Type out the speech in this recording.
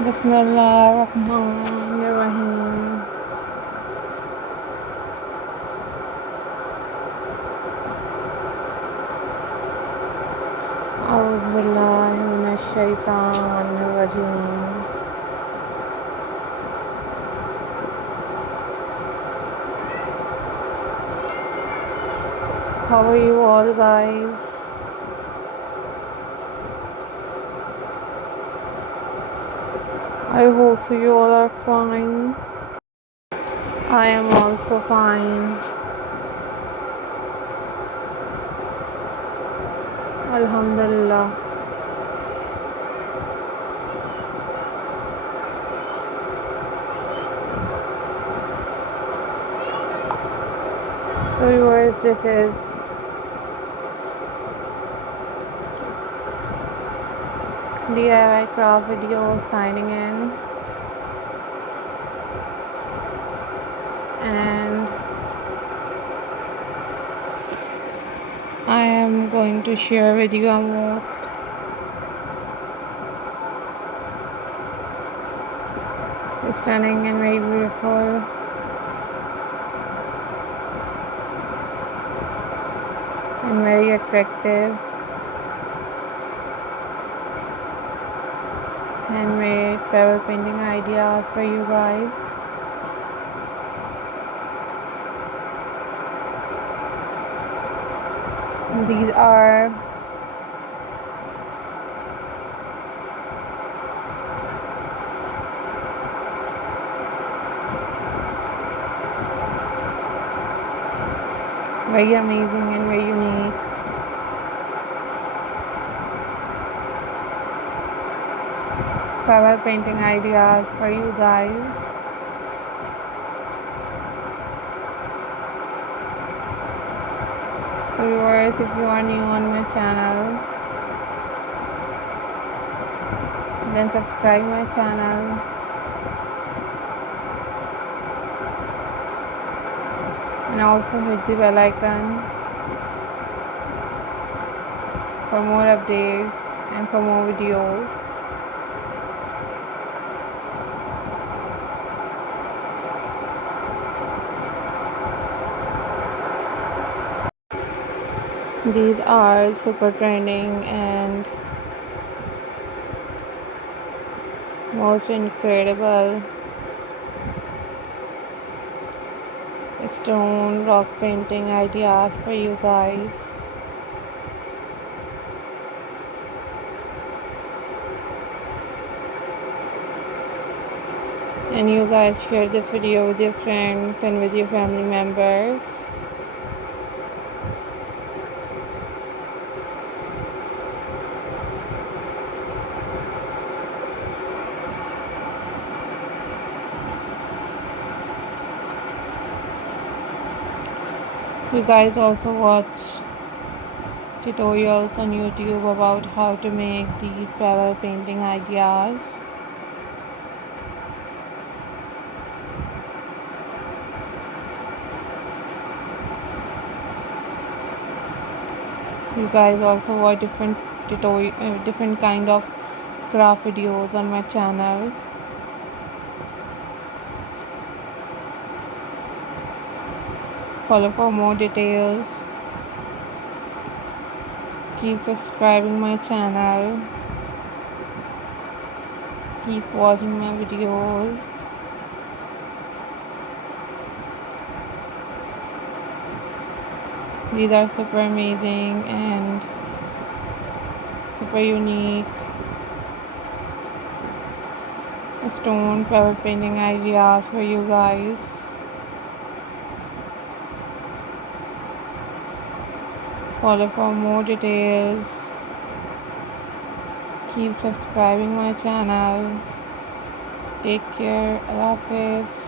Bismillahirrahmanirrahim. Auzubillahi minash shaitanir rajim. How are you all, guys? I hope so you all are fine. I am also fine. Alhamdulillah. So yours, this is DIY craft video signing in, and I am going to share with you a most stunning and very beautiful and very attractive handmade pebble painting ideas for you guys. These are very amazing and very unique pebble painting ideas for you guys. So viewers, if you are new on my channel, then subscribe my channel and also hit the bell icon for more updates and for more videos. These are super trending and most incredible stone rock painting ideas for you guys. And you guys share this video with your friends and with your family members. You guys also watch tutorials on YouTube about how to make these pebble painting ideas. You guys also watch different kind of craft videos on my channel. Follow for more details. Keep subscribing my channel. Keep watching my videos. These are super amazing and super unique stone pebble painting ideas for you guys. Follow for more details. Keep subscribing my channel. Take care. Allah Hafiz.